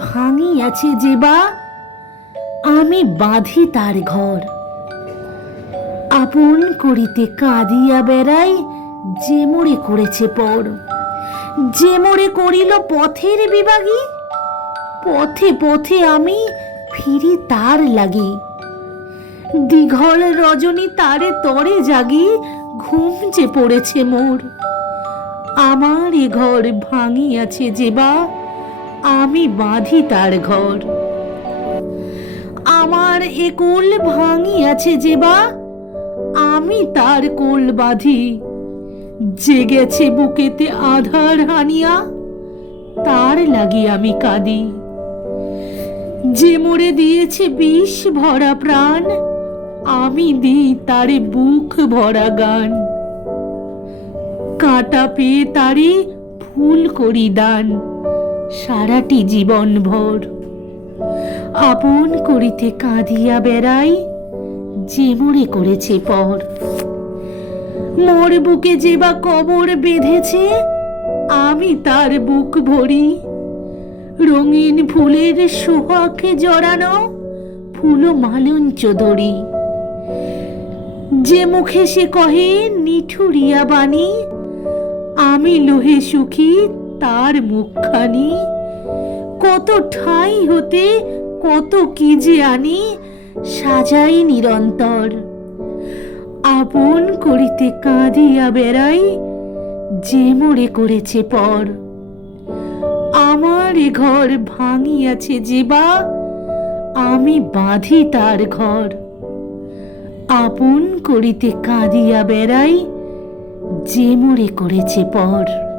ভাঙিয়াছে যে বা, আমি বাঁধি তার ঘর। আপন করিতে কাঁদিয়া বেড়াই, যে মোরে করেছে পর। যে মোরে করিল পথের বিভাগী, পথে পথে আমি ফিরি তার লাগি। দীঘল রজনী তারে তরে জাগি, ঘুম যে পড়েছে মোর। আমার এ ঘর ভাঙিয়াছে যে বা, আমি বাঁধি তার ঘর। আমার এ কোল ভাঙিয়াছে যে বা, আমি তার কোল বাঁধি। জেগেছে বুকেতে আধার হানিয়া, তার লাগি আমি কাঁদি। যে মোরে দিয়েছে বিষ ভরা প্রাণ, আমি দিই তারে বুক ভরা গান। কাঁটা পেয়ে তারে ফুল করি দান, সারাটি জীবন ভর। আপন করিতে কাঁদিয়া বেড়াই, যে মোরে করেছে পর। মোর বুকে যে বা কবর বেঁধেছে, আমি তার বুক ভরি। রঙিন ফুলের সোহাগে জড়ানো, ফুল মালঞ্চ ধরি। যে মুখে সে কহে নিঠুরিয়া বাণী, আমি লোহে সুখী তার মুখখানি। কত ঠাঁই হতে কত কি যে আনি, সাজাই নিরন্তর। আপন করিতে কাঁদিয়া বেড়াই, যে মোরে করেছে পর। আমার এ ঘর ভাঙিয়াছে যে বা, আমি বাঁধি তার ঘর। আপন করিতে কাঁদিয়া বেড়াই, যে মোরে করেছে পর।